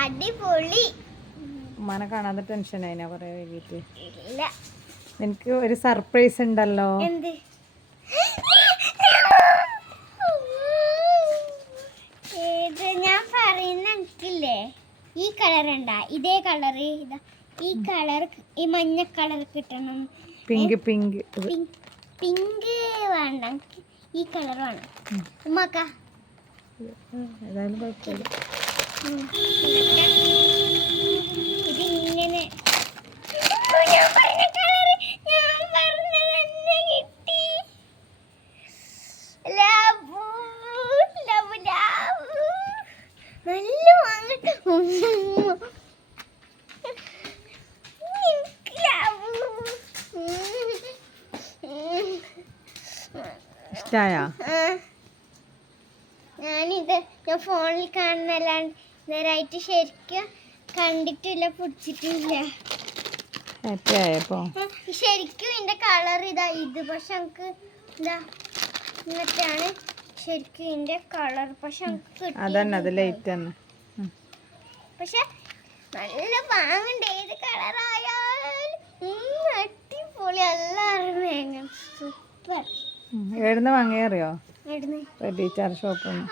അടിപൊളി. ഉമ്മാനെ കാണാതെ ടെൻഷൻ ആയിനാ കൊറേ വൈകിട്ട്. ഇല്ല, എനിക്ക് ഒരു സർപ്രൈസ് ഉണ്ടല്ലോ. എന്ത്? ഞാൻ പറയുന്ന എനിക്കില്ലേ, ഈ കളർ ഉണ്ടാ, ഇതേ കളറ്, ഇതാ ഈ കളർ, ഈ മഞ്ഞ കളർ കിട്ടണം. പിങ്ക് പിങ്ക് പിങ്ക് വേണ്ട, ഈ കളർ വേണം. ഉമ്മാക്ക ഏതായാലും കുഴപ്പമില്ല. ഇതിങ്ങനെ ഞാൻ പറഞ്ഞ കളറ്, ഞാൻ പറഞ്ഞത് തന്നെ കിട്ടി. ലവു ലവു ലവു നല്ല വാങ്ങട്ടെ. ഇഷ്ടായാ? ഞാനിത് ഞാൻ ഫോണിൽ കാണുന്നല്ലാണ്ട് നേരായിട്ട് ശരിക്കും കണ്ടിട്ടില്ല, പിടിച്ചിട്ടില്ല. ഹാപ്പി ആയപ്പോ? ശരിക്കും ഇതിന്റെ കളർ ഇതാ ഇത്, പക്ഷെ നമുക്ക് ഇതാ ഇങ്ങനെയാണ് ശരിക്കും ഇതിന്റെ കളർ. പക്ഷെ അതന്നെ, അത് ലൈറ്റ് തന്നെ. പക്ഷെ നല്ല വാങ്ങണ്ടേ, ഏത് കളറായാലും അടിപൊളി. എല്ലാവരും സൂപ്പർ. എവിടുന്ന് വാങ്ങിയറിയോ? എവിടുന്ന്? ടീച്ചർ ഷോപ്പിൽ നിന്ന്.